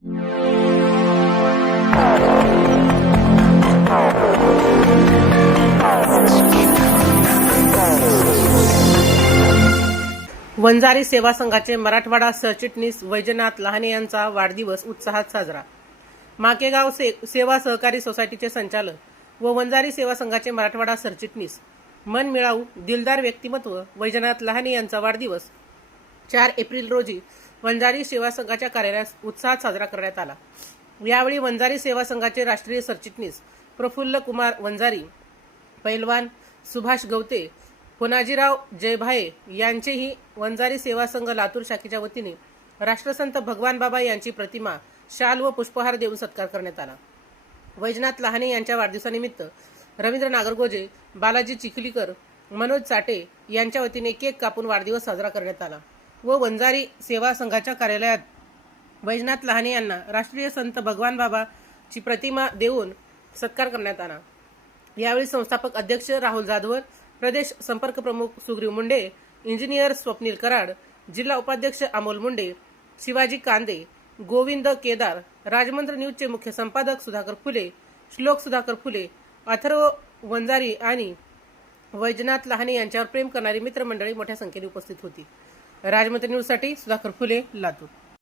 वंजारी सेवा संघाचे मराठवाडा सरचिटणीस वैजनाथ लहाने यांचा वाढदिवस उत्साहात साजरा। माकेगाव सेवा सहकारी सोसायटीचे संचालक व वंजारी सेवा संघाचे मराठवाडा सरचिटणीस मनमिळावू दिलदार व्यक्तिमत्व वैजनाथ लहाने यांचा वाढदिवस 4 एप्रिल रोजी वंजारी सेवा संघाच्या कार्यालयात उत्साहात साजरा करण्यात आला। यावेळी वंजारी सेवा संघाचे राष्ट्रीय सरचिटणीस प्रफुल्ल कुमार वंजारी, पैलवान सुभाष गवते, पुनाजीराव जयभाये यांचेही वंजारी सेवा संघ लातूर शाखेच्या वतीने राष्ट्रसंत भगवान बाबा यांची प्रतिमा शाल व पुष्पहार देऊन सत्कार करण्यात आला। वैजनाथ लहाने यांच्या वाढदिवसानिमित्त रवींद्र नागरगोजे, बालाजी चिखलीकर, मनोज चाटे यांच्या वतीने केक कापून वाढदिवस साजरा करण्यात आला व वंजारी सेवा संघाच्या कार्यालयात वैजनाथ लहाने यांना राष्ट्रीय संत भगवान बाबाची प्रतिमा देऊन सत्कार करण्यात आला। यावेळी संस्थापक अध्यक्ष राहुल जाधवर, प्रदेश संपर्क प्रमुख सुग्रीव मुंडे, इंजिनियर स्वप्नील कराड, जिल्हा उपाध्यक्ष अमोल मुंडे, शिवाजी कांदे, गोविंद केदार, राजमंत्र न्यूजचे मुख्य संपादक सुधाकर फुले, श्लोक सुधाकर फुले, अथर्व वंजारी आणि वैजनाथ लहाने यांच्यावर प्रेम करणारी मित्रमंडळी मोठ्या संख्येने उपस्थित होती। राजमंत्र न्यूजसाठी सुधाकर फुले, लातूर।